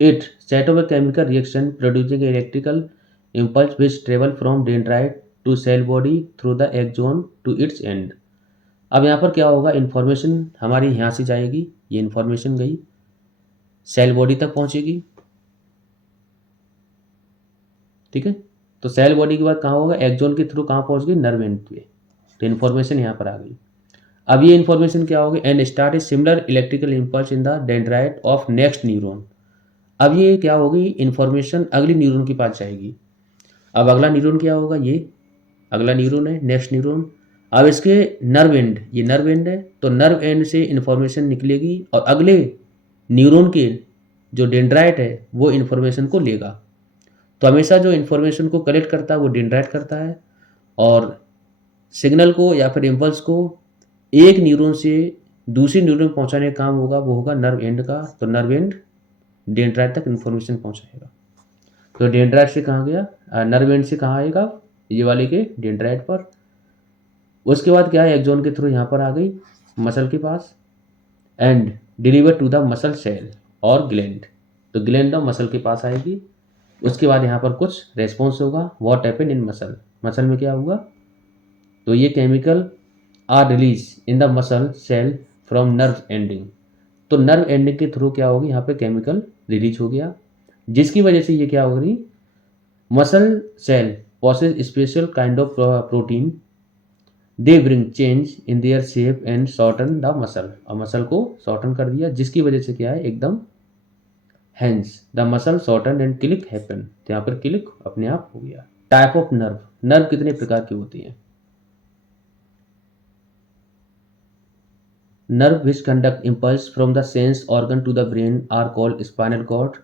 It set off a chemical reaction producing electrical impulse which travel from dendrite to cell body through the axon to its end. अब यहाँ पर क्या होगा? इन्फॉर्मेशन हमारी यहाँ से जाएगी, ये इन्फॉर्मेशन गई सेल बॉडी तक पहुँचेगी, ठीक है। तो सेल बॉडी के बाद कहाँ होगा? एक्सोन के थ्रू कहाँ पहुँच गई? नर्व एंड पे। तो इन्फॉर्मेशन यहाँ पर आ गई। अब ये इन्फॉर्मेशन क्या होगी? And start a similar electrical impulse in the dendrite of next neuron. अब ये क्या होगी? इन्फॉर्मेशन अगली न्यूरॉन के पास जाएगी। अब अगला न्यूरॉन क्या होगा? ये अगला न्यूरॉन है, नेक्स्ट न्यूरॉन। अब इसके नर्व एंड, ये नर्व एंड है, तो नर्व एंड से इन्फॉर्मेशन निकलेगी और अगले न्यूरॉन के जो डेंड्राइट है वो इन्फॉर्मेशन को लेगा। तो हमेशा जो इन्फॉर्मेशन को कलेक्ट करता है वो डेंड्राइट करता है, और सिग्नल को या फिर इम्पल्स को एक न्यूरॉन से दूसरी न्यूरॉन पहुंचाने का काम होगा वो होगा नर्व एंड का। तो नर्व एंड डेंड्राइट तक इन्फॉर्मेशन पहुंचाएगा। तो डेंड्राइट से कहाँ गया, नर्व एंड से कहाँ आएगा, ये वाले के डेंड्राइट पर। उसके बाद क्या है, एक्सॉन के थ्रू यहाँ पर आ गई मसल के पास and deliver to the muscle cell और ग्लैंड। तो ग्लैंड और मसल के पास आएगी। उसके बाद यहाँ पर कुछ रेस्पॉन्स होगा, what happen in muscle, muscle में क्या हुआ, तो ये chemical are release in the muscle cell from nerve ending. तो नर्व एंडिंग के थ्रू क्या होगी, यहाँ पे केमिकल रिलीज हो गया, जिसकी वजह से ये क्या हो रही, muscle cell possess special kind of protein, they bring change in their shape and shorten the muscle, और मसल को शॉर्टन कर दिया, जिसकी वजह से क्या है एकदम, hence the muscle shorten and click happen, तो यहाँ पर क्लिक अपने आप हो गया। टाइप ऑफ नर्व, नर्व कितने प्रकार की होती है, nerve which conduct impulse from the sense organ to the brain are called spinal cord.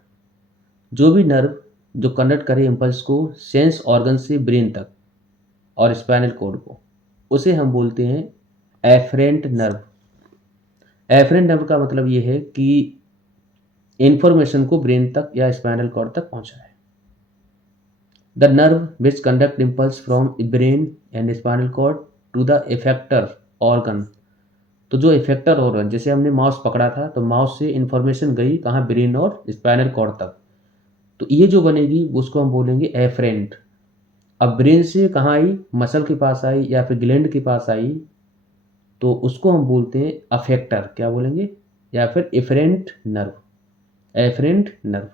जो भी नर्व जो कंडक्ट करे इम्पल्स को सेंस ऑर्गन से ब्रेन तक और स्पाइनल कॉर्ड को, उसे हम बोलते हैं एफरेंट नर्व। एफरेंट नर्व का मतलब ये है कि इंफॉर्मेशन को ब्रेन तक या स्पाइनल कॉर्ड तक पहुंचाए। The nerve which conduct impulse from brain and spinal cord to the effector organ. तो जो इफेक्टर ऑर्गन, जैसे हमने माउस पकड़ा था तो माउस से इंफॉर्मेशन गई कहाँ, ब्रेन और स्पाइनल कॉर्ड तक, तो ये जो बनेगी उसको हम बोलेंगे एफरेंट। अब ब्रेन से कहाँ आई, मसल के पास आई या फिर ग्लैंड के पास आई, तो उसको हम बोलते हैं अफेक्टर, क्या बोलेंगे, या फिर efferent nerve, efferent nerve.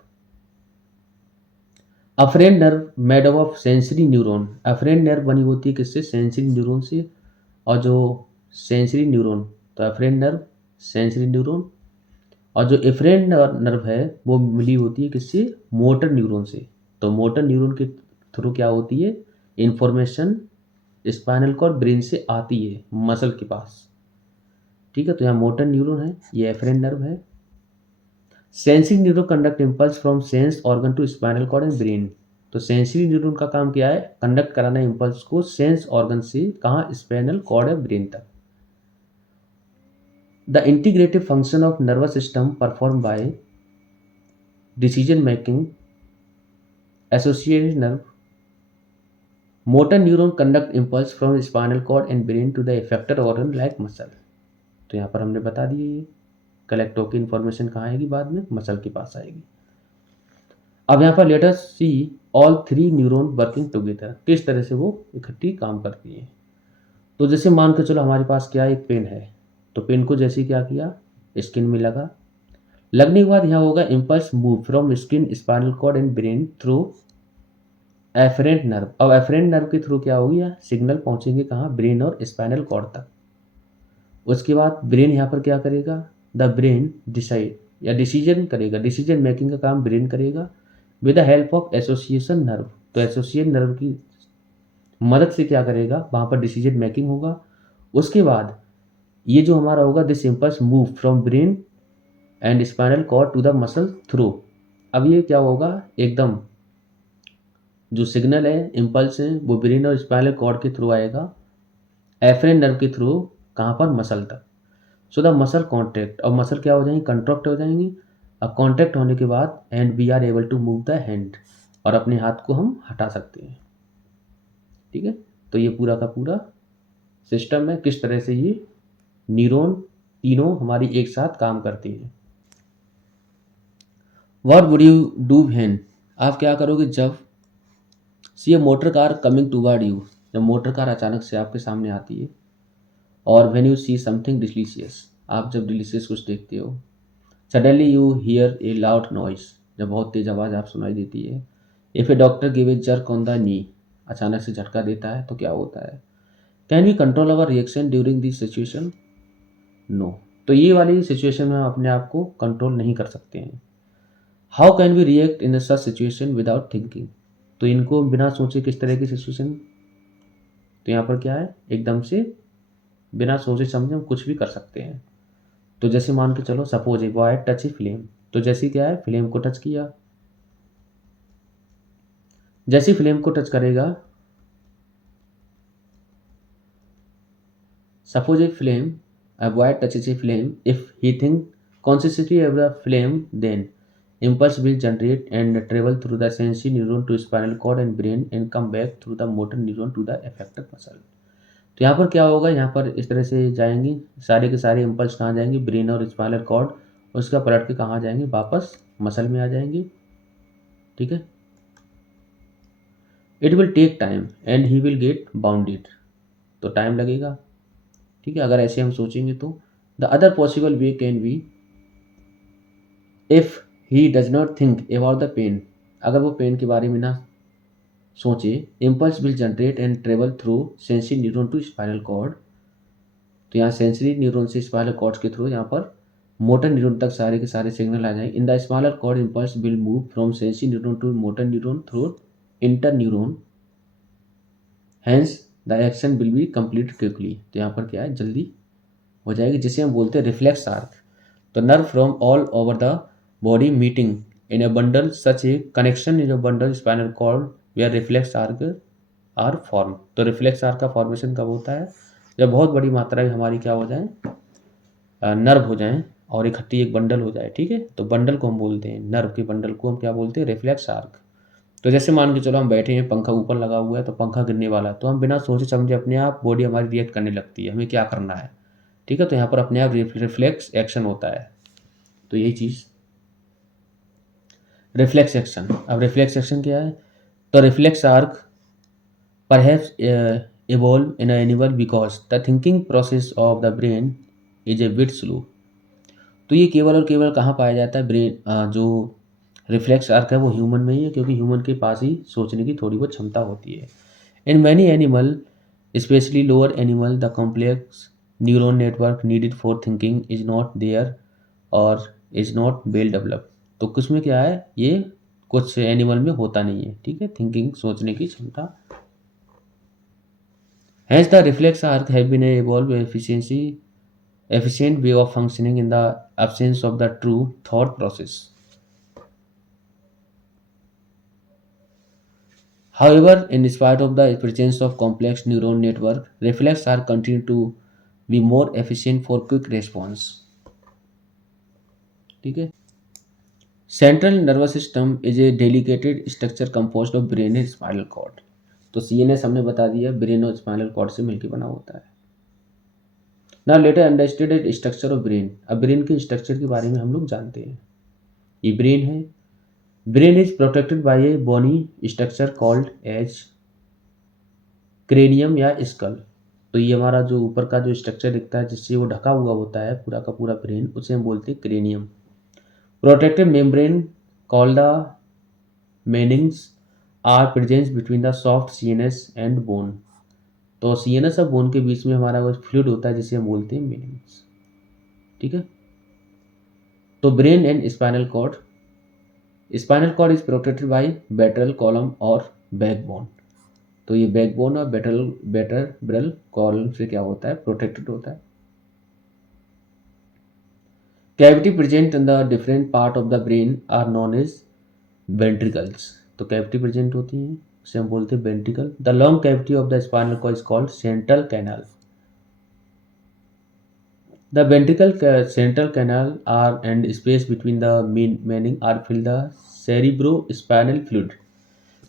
Afferent nerve made up of sensory neuron, afferent nerve बनी होती है किससे, सेंसरी न्यूरॉन से। और जो सेंसरी न्यूरॉन, तो अफरेंट नर्व सेंसरी न्यूरॉन, और जो एफरेंट नर्व है वो मिली होती है किससे, मोटर न्यूरॉन से। तो मोटर न्यूरॉन के थ्रू क्या होती है, इंफॉर्मेशन स्पाइनल कॉर्ड ब्रेन से आती है मसल के पास, ठीक है। तो यहाँ मोटर न्यूरॉन है, ये एफरेंट नर्व है। Sensory neuron conduct impulse from sense organ to spinal cord and brain. तो सेंसरी न्यूरॉन का काम क्या है, कंडक्ट कराना इम्पल्स को सेंस ऑर्गन से कहाँ, स्पाइनल कॉर्ड या ब्रेन तक। The integrative function of nervous system perform by decision making associated nerve. Motor neuron conduct impulse from spinal cord and brain to the effector organ like muscle. तो यहाँ पर हमने बता दिए, ये कलेक्ट होकर इन्फॉर्मेशन कहाँ आएगी, बाद में मसल के पास आएगी। अब यहाँ पर let us see all three neuron working together, किस तरह से वो इकट्ठी काम करती है। तो जैसे मान के चलो हमारे पास क्या एक पेन है, तो पेन को जैसे क्या किया, स्किन में लगा, लगने के बाद यहाँ होगा impulse move from skin spinal cord and brain through efferent nerve. अब एफरेंट नर्व के थ्रू क्या होगी, सिग्नल पहुंचेंगे कहाँ, ब्रेन और स्पाइनल कॉर्ड तक। उसके बाद ब्रेन यहाँ पर क्या करेगा, द ब्रेन डिसाइड या डिसीजन करेगा, डिसीजन मेकिंग का काम ब्रेन करेगा with the help of association nerve. तो एसोसिएशन नर्व की मदद से क्या करेगा, वहाँ पर डिसीजन मेकिंग होगा। उसके बाद ये जो हमारा होगा, this impulse move from brain and spinal cord to the muscle through. अब ये क्या होगा, एकदम जो सिग्नल है, इम्पल्स है, वो ब्रेन और स्पाइनल कॉर्ड के थ्रू आएगा, एफरेंट नर्व के थ्रू कहाँ पर, मसल तक। सो द मसल कॉन्ट्रैक्ट, और मसल क्या हो जाएंगी, कंट्रैक्ट हो जाएंगी। अब कॉन्ट्रैक्ट होने के बाद and we are able to move the hand, और अपने हाथ को हम हटा सकते हैं, ठीक है। तो ये पूरा का पूरा सिस्टम है, किस तरह से ये न्यूरॉन तीनों हमारी एक साथ काम करती हैं। What would you do when, आप क्या करोगे जब see a motor car coming toward you, जब मोटर कार अचानक से आपके सामने आती है, और when you see something delicious, आप जब डिलीशियस कुछ देखते हो, suddenly you hear a loud noise, जब बहुत तेज आवाज़ आप सुनाई देती है। If a doctor give a jerk on the knee, अचानक से झटका देता है तो क्या होता है। Can we control our reaction during this situation, no. तो ये वाली सिचुएशन में हम अपने आप को कंट्रोल नहीं कर सकते हैं। How can we react in such situation without thinking, तो इनको बिना सोचे किस तरह की सिचुएशन, तो यहाँ पर क्या है, एकदम से बिना सोचे समझे हम कुछ भी कर सकते हैं। तो जैसे मान के चलो, suppose a boy touch a flame, तो जैसे क्या है, फ्लेम को टच किया, जैसे फ्लेम को टच करेगा, suppose a flame, a boy touches a flame, if he think consciously of the flame, then impulse will generate and travel through the sensory neuron to spinal cord and brain and come back through the motor neuron to the affected muscle। तो यहाँ पर क्या होगा, यहाँ पर इस तरह से जाएंगी सारे के सारे इम्पल्स, कहाँ जाएंगे, ब्रेन और स्पाइनल कॉर्ड, उसका पलट के कहाँ जाएंगे, वापस मसल में आ जाएंगे। ठीक है, it will take time and he will get bounded, तो टाइम लगेगा। ठीक है, अगर ऐसे हम सोचेंगे तो the other possible way can be if he does not think about the pain, अगर वो पेन के बारे में ना सोचे, impulse will generate and travel through sensory neuron to spinal cord, तो यहाँ सेंसरी न्यूरॉन से स्पाइनल कॉर्ड के थ्रू यहाँ पर मोटर न्यूरॉन तक सारे के सारे सिग्नल आ जाएंगे। In the spinal cord impulse will move from sensory neuron to motor neuron through inter neuron, hence the action will be complete quickly, तो यहाँ पर क्या है, जल्दी हो जाएगी, जिसे हम बोलते हैं रिफ्लेक्स आर्क। तो nerve from all over the body meeting in a bundle such a connection in a bundle spinal cord where reflex arc are form. तो रिफ्लेक्स आर्क का फॉर्मेशन कब होता है, जब बहुत बड़ी मात्रा में हमारी क्या हो जाए, नर्व हो जाए और इकट्ठी एक बंडल हो जाए। ठीक है, तो बंडल को हम बोलते हैं, नर्व के बंडल को हम क्या बोलते हैं, रिफ्लेक्स आर्क। तो जैसे मान के चलो हम बैठे हैं, पंखा ऊपर लगा हुआ है, तो पंखा गिरने वाला है, तो हम बिना सोचे समझे अपने आप बॉडी हमारी रिएक्ट करने लगती है, हमें क्या करना है। ठीक है, तो यहाँ पर अपने आप रिफ्लेक्स एक्शन होता है, तो यही चीज़ रिफ्लेक्स एक्शन। अब रिफ्लेक्स एक्शन क्या है, तो reflex arc perhaps evolve in an animal because the thinking process of the brain is a bit slow। तो ये केवल और केवल कहाँ पाया जाता है, ब्रेन जो रिफ्लेक्स आर्क है वो ह्यूमन में ही है, क्योंकि ह्यूमन के पास ही सोचने की थोड़ी बहुत क्षमता होती है। In many animal specially lower animal the complex neuron network needed for thinking is not there और इज नॉट वेल डेवलप्ड। तो कुछ में क्या है, ये कुछ एनिमल में होता नहीं है। ठीक है, थिंकिंग सोचने की क्षमता। Hence, the reflex arc have been evolved efficient way of functioning in the absence of the true thought process. However, in spite of the presence of complex neuron network, reflex arc continue to be more efficient for quick response। ठीक है, central nervous system is a delicated structure composed of brain and spinal cord. तो CNS हमने बता दिया brain और spinal cord से मिलकर बना होता है। Now later understood structure of brain. अब ब्रेन के स्ट्रक्चर के बारे में हम लोग जानते हैं। ये ब्रेन है, brain is protected by a bony structure called as cranium या स्कल। तो ये हमारा जो ऊपर का जो स्ट्रक्चर दिखता है जिससे वो ढका हुआ होता है पूरा का पूरा ब्रेन, उसे हम बोलते हैं cranium. Protective membrane called the meninges are present between the soft CNS and bone. तो सीएनएस और बोन के बीच में हमारा वो फ्लूइड होता है जिसे हम बोलते हैं मेनिंग्स। ठीक है, तो brain and spinal cord is protected by vertebral column और बैकबोन। तो ये बैकबोन और बेट्रल कॉलम से क्या होता है, प्रोटेक्टेड होता है। Cavity present in the different part of the brain are known as ventricles. तो कैविटी प्रेजेंट होती है, उसे हम बोलते हैं ventricle. The long cavity of the spinal cord is called central canal. The ventricle central canal are and space between the mening are filled the cerebrospinal fluid।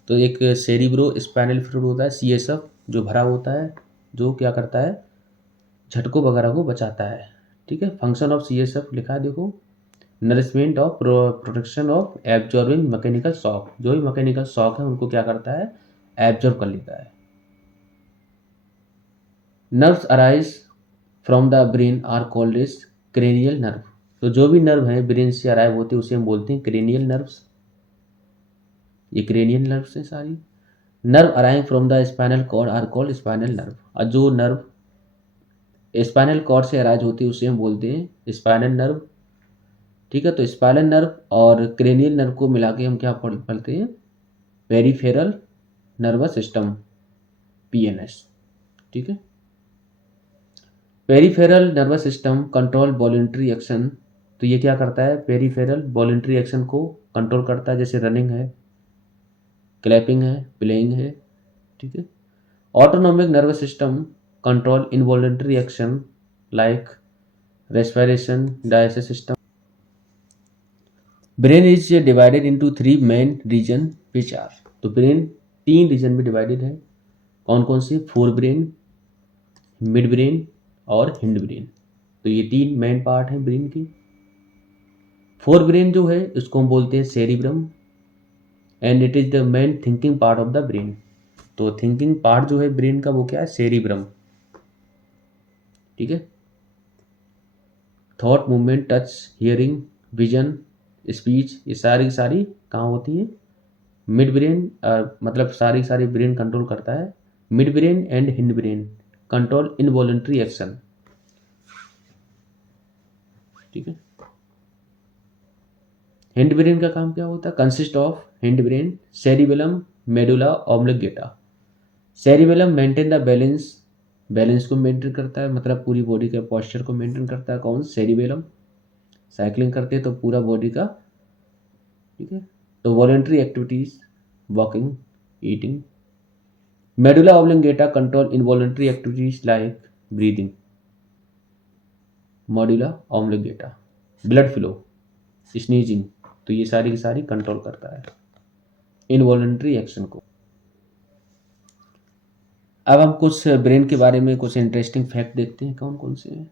तो एक cerebrospinal fluid होता है CSF जो भरा होता है, जो क्या करता है, झटकों वगैरह को बचाता है। ठीक है, फंक्शन ऑफ CSF लिखा है देखो, nourishment of protection of absorbing mechanical shock. जो भी मैकेनिकल शॉक है उनको क्या करता है, एब्जॉर्ब कर लेता है। Nerves arise from the brain are called as cranial nerve. तो जो भी नर्व है ब्रेन से अराइव होते हैं उसे हम बोलते हैं क्रेनियल नर्व्स। ये क्रेनियल नर्व्स हैं सारी। Nerve arrive from the spinal cord are called spinal nerve. और जो नर्व स्पाइनल कॉर्ड से अराइज होती है उसे हम बोलते हैं स्पाइनल नर्व। ठीक है, तो स्पाइनल नर्व और क्रेनियल नर्व को मिला के हम क्या पढ़ते हैं, पेरिफेरल नर्वस सिस्टम, PNS। ठीक है, peripheral nervous system control voluntary action. तो ये क्या करता है, पेरिफेरल वॉलंटरी एक्शन को कंट्रोल करता है, जैसे रनिंग है, क्लैपिंग है, प्लेइंग है। ठीक है, autonomic nervous system control involuntary action like respiration, digestive system. Brain is divided into 3 main region which are, तो ब्रेन 3 रीजन में डिवाइडेड है। कौन कौन से? फोर ब्रेन, मिड ब्रेन और हिंड ब्रेन। तो ये 3 मेन पार्ट हैं ब्रेन के। फोर ब्रेन जो है उसको हम बोलते हैं cerebrum, and it is the main thinking part of the brain. तो थिंकिंग पार्ट जो है ब्रेन का वो क्या है? सेरिब्रम। ठीक है। Thought, movement, touch, hearing, vision, speech, ये सारी सारी कहाँ होती हैं? मिड ब्रेन, मतलब सारी सारी ब्रेन कंट्रोल करता है। Mid brain and hind brain control involuntary action. ठीक है। हिंड ब्रेन का काम क्या होता है? Consist of hind brain, cerebellum, medulla oblongata. Cerebellum maintain the balance, balance को मेंटेन करता है, मतलब पूरी बॉडी के पोस्चर को मेंटेन करता है। कौन? सेरिबेलम। साइकिलिंग करते हैं तो पूरा बॉडी का। ठीक है। तो voluntary activities, walking, eating. Medulla oblongata control involuntary activities like breathing. Medulla oblongata blood flow, sneezing, तो ये सारी की सारी कंट्रोल करता है इनवॉलेंट्री एक्शन को। अब हम कुछ ब्रेन के बारे में कुछ इंटरेस्टिंग फैक्ट देखते हैं। कौन कौन से हैं?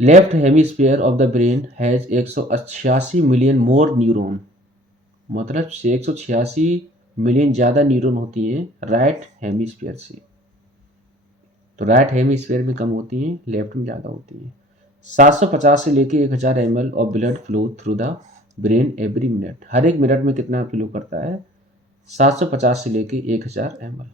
Left hemisphere of the brain has 186 million more neuron, मतलब 186 मिलियन ज़्यादा न्यूरॉन होती हैं राइट हेमिस्फीयर से। तो राइट हेमिस्फीयर में कम होती हैं, लेफ्ट में ज़्यादा होती हैं। 750 से लेके 1000 ml of blood flow through the brain every minute. हर एक मिनट में कितना फ्लो करता है? 750 से लेके 1000 ml।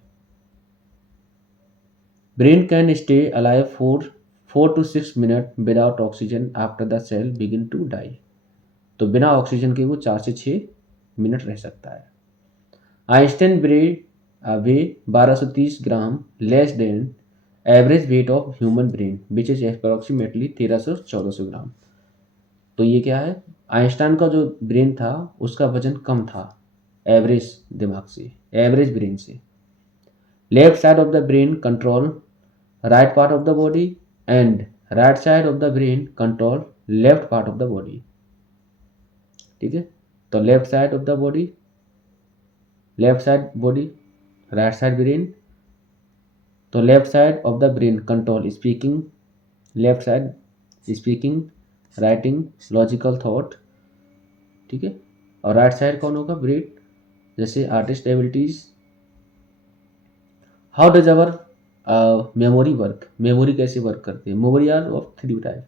Brain can stay alive for 4 to 6 minute without oxygen after the cell begin to die. तो बिना ऑक्सीजन के वो 4 से 6 मिनट रह सकता है। Einstein brain way 1230 gram less than average weight of human brain which is approximately 1300-1400 ग्राम। तो ये क्या है? आइंस्टाइन का जो ब्रेन था उसका वजन कम था एवरेज दिमाग से, एवरेज ब्रेन से। Left side of the brain control right part of the body and right side of the brain control left part of the body. ठीक है। तो left side of the body, left side body, right side brain. तो left side of the brain control speaking, left side speaking, writing, logical thought. ठीक है। और right side कौन होगा? Brain, जैसे artist abilities. How does our memory work? Memory कैसे work करती है? Memory are of 3 type.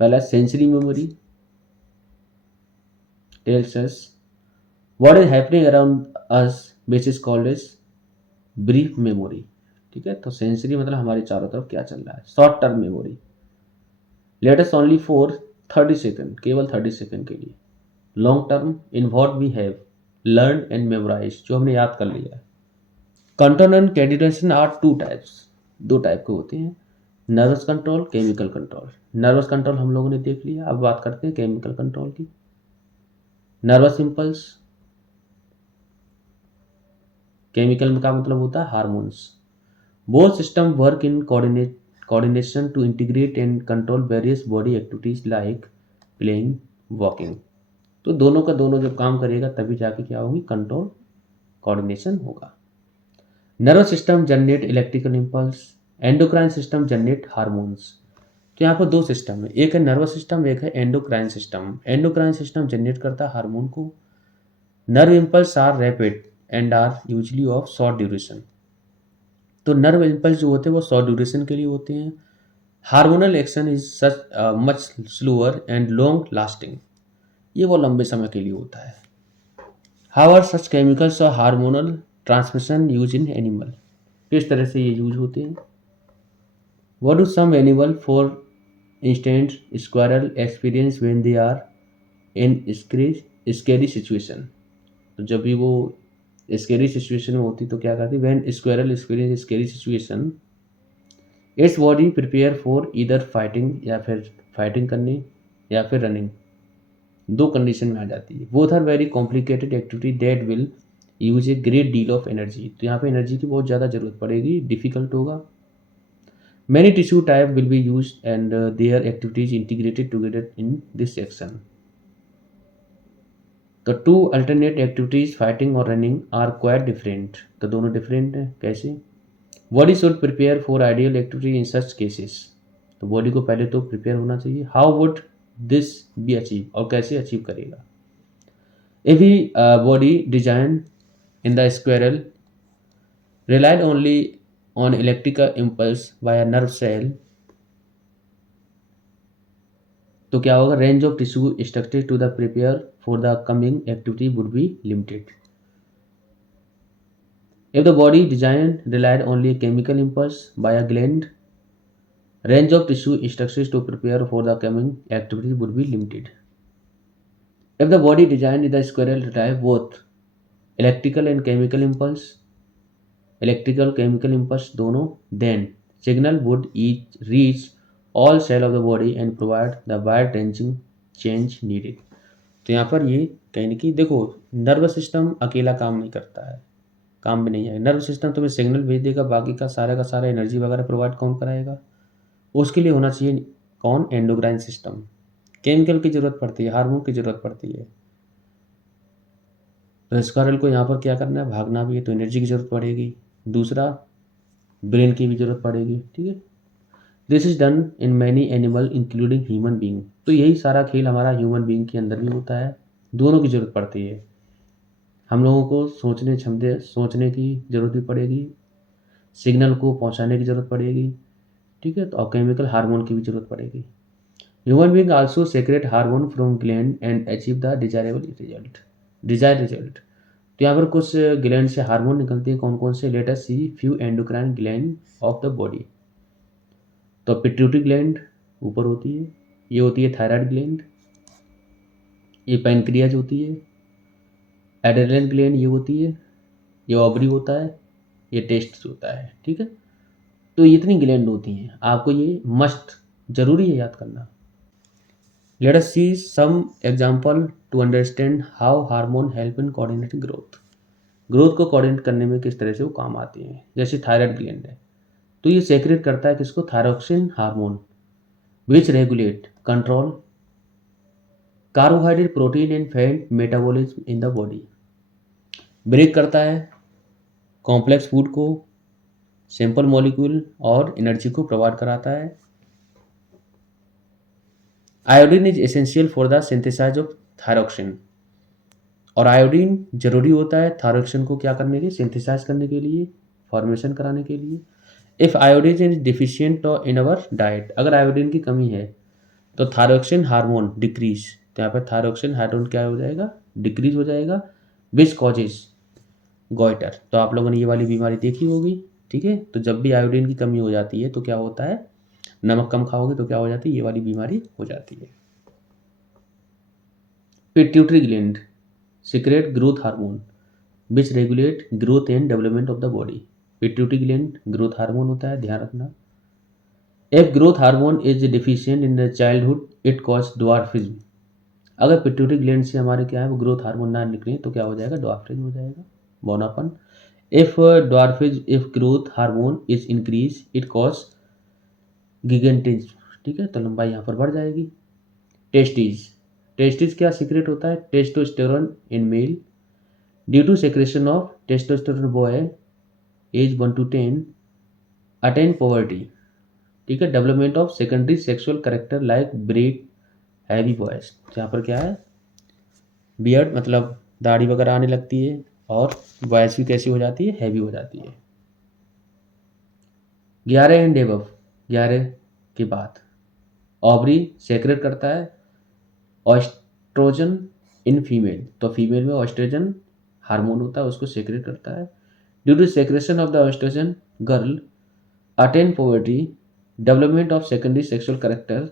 पहला sensory memory, tells us what is happening around us which is called as brief memory. ठीक है। तो सेंसरी मतलब हमारे चारों तरफ क्या चल रहा है। Short term memory latest only for 30 second, केवल 30 सेकेंड के लिए। Long term in what we have learn and memorize, जो हमने याद कर लिया है। Control and coordination are 2 types, 2 type के होते हैं। Nervous control, chemical control. Nervous control हम लोगों ने देख लिया, अब बात करते हैं केमिकल कंट्रोल की। नर्वस इम्पल्स, केमिकल का मतलब होता है hormones. Both system work in coordination to integrate and control various body activities like playing, walking। तो दोनों का दोनों जब काम करेगा तभी जाके क्या होगी? कंट्रोल, कोऑर्डिनेशन होगा। Nervous system generate electrical impulse, endocrine system generate hormones. तो यहाँ पर 2 सिस्टम है, एक है नर्वस सिस्टम, एक है endocrine system. Endocrine system generate करता है हार्मोन को। Nerve impulse are rapid and are usually of short duration. तो नर्व इम्पल्स जो होते हैं वो शॉर्ट ड्यूरेशन के लिए होते हैं। Hormonal action is such much slower and long lasting, ये वो लंबे समय के लिए होता है। हाउएवर सच केमिकल्स और hormonal transmission use in animal, किस तरह से ये यूज होते हैं? What do some animal for instant squirrel experience when they are in scary situation. तो जब भी वो स्केरी सिचुएशन में होती तो क्या करती? When squirrel experience scary situation its body prepare for either fighting, या फिर फाइटिंग करने या फिर रनिंग। 2 कंडीशन में आ जाती है। Both are very complicated activity that will use a great deal of energy. तो यहाँ पे एनर्जी की बहुत ज़्यादा जरूरत पड़ेगी, डिफिकल्ट होगा। Many tissue type will be used and their activities integrated together in this section. तो टू अल्टरनेट एक्टिविटीज फाइटिंग और रनिंग आर क्वाइट डिफरेंट, तो दोनों डिफरेंट हैं। कैसे? Body should prepare for ideal activity in such cases, तो body को पहले तो प्रिपेयर होना चाहिए। How would this be achieve, और कैसे अचीव करेगा? If he body design in the squirrel relied only on electrical impulse by a nerve cell, तो क्या होगा? Range of tissue structure to the prepare for the coming activity would be limited. If the body design relied only a chemical impulse by a gland, range of tissue structures to prepare for the coming activity would be limited. If the body design is the squirrel rely both electrical and chemical impulse, electrical chemical impulse दोनों, then signal would each reach all cell of the body and provide the wide ranging change needed। तो यहाँ पर ये कहने की, देखो nervous system अकेला काम नहीं करता है, काम भी नहीं आएगा। नर्वस सिस्टम तुम्हें सिग्नल भेज देगा, बाकी का सारा एनर्जी वगैरह प्रोवाइड कौन कराएगा? उसके लिए होना चाहिए कौन? Endocrine system. केमिकल की जरूरत पड़ती है, हार्मोन की जरूरत पड़ती है। तो स्क्वायरल को यहाँ पर क्या करना है? भागना भी है, तो एनर्जी की जरूरत पड़ेगी। दूसरा, ब्रेन की भी जरूरत पड़ेगी। ठीक है, this is done in many animal including human being, तो यही सारा खेल हमारा ह्यूमन बींग के अंदर भी होता है। दोनों की जरूरत पड़ती है। हम लोगों को सोचने की जरूरत भी पड़ेगी, सिग्नल को पहुंचाने की जरूरत पड़ेगी। ठीक है, तो और केमिकल हार्मोन की भी जरूरत पड़ेगी। Human being also secrete hormone from gland and achieve the desired result. तो यहाँ पर कुछ ग्लैंड से हार्मोन निकलते हैं। कौन कौन से? Late us see few endocrine gland of the body. तो पिट्यूटरी ग्लैंड ऊपर होती है, ये होती है थायराइड ग्लैंड, ये पैनक्रियाज होती है। एड्रेनल ग्लैंड ये होती है, ये ओवरी होता है, ये टेस्टिस होता है। ठीक है, तो इतनी ग्लैंड होती हैं, आपको ये मस्ट जरूरी है याद करना। Let us see some example to understand how hormone help in coordinating growth को कोऑर्डिनेट करने में किस तरह से वो काम आती हैं। जैसे थायराइड ग्लैंड है, तो ये सेक्रेट करता है किसको? Thyroxine hormone, which regulate control carbohydrate protein and fat metabolism in the body. Break करता है कॉम्प्लेक्स फूड को, सिंपल मॉलिक्यूल और एनर्जी को प्रोवाइड कराता है। Iodine is essential for the synthesise of thyroxine, और आयोडीन जरूरी होता है थायरोक्सिन को क्या करने के लिए? सिंथेसाइज करने के लिए, फॉर्मेशन कराने के लिए। If iodine is deficient in our diet, अगर आयोडीन की कमी है तो थायरोक्सिन हार्मोन डिक्रीज, तो यहाँ पर थायरोक्सिन हार्मोन क्या हो जाएगा? डिक्रीज हो जाएगा, विच कॉजेज गॉइटर। तो आप लोगों ने ये वाली बीमारी देखी होगी। ठीक है, तो जब भी आयोडीन की कमी हो जाती है तो क्या होता है? नमक कम खाओगे तो क्या हो जाती है? ये वाली बीमारी हो जाती है। Pituitary gland secret growth hormone which regulate growth and development of the body. Pituitary gland growth hormone होता है, ध्यान रखना। If growth hormone is deficient in the childhood it cause dwarfism, अगर पिट्यूटरी ग्लैंड से हमारे क्या है वो ग्रोथ हार्मोन ना निकले तो क्या हो जाएगा? ड्वार्फिज्म हो जाएगा, बौनापन। If growth hormone is increase it cause gigantism, ठीक है, तो लंबाई यहाँ पर बढ़ जाएगी। टेस्टिस क्या सीक्रेट होता है? Testosterone in male due to secretion of testosterone boy age 1 to 10 attain puberty. ठीक है, development of secondary sexual character like bread heavy boys, यहाँ पर क्या है? बियर्ड मतलब दाढ़ी वगैरह आने लगती है, और वॉइस भी कैसी हो जाती है? हैवी हो जाती है। 11 एंड एबव, 11 के बाद ओवरी सेक्रेट करता है ऑस्ट्रोजन इन फीमेल, तो फीमेल में ऑस्ट्रोजन हार्मोन होता है, उसको सेक्रेट करता है। Due to secretion of the oestrogen girl attain puberty, development of secondary sexual character.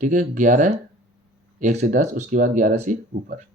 ठीक है, 11, 1 से 10, उसके बाद 11 से ऊपर।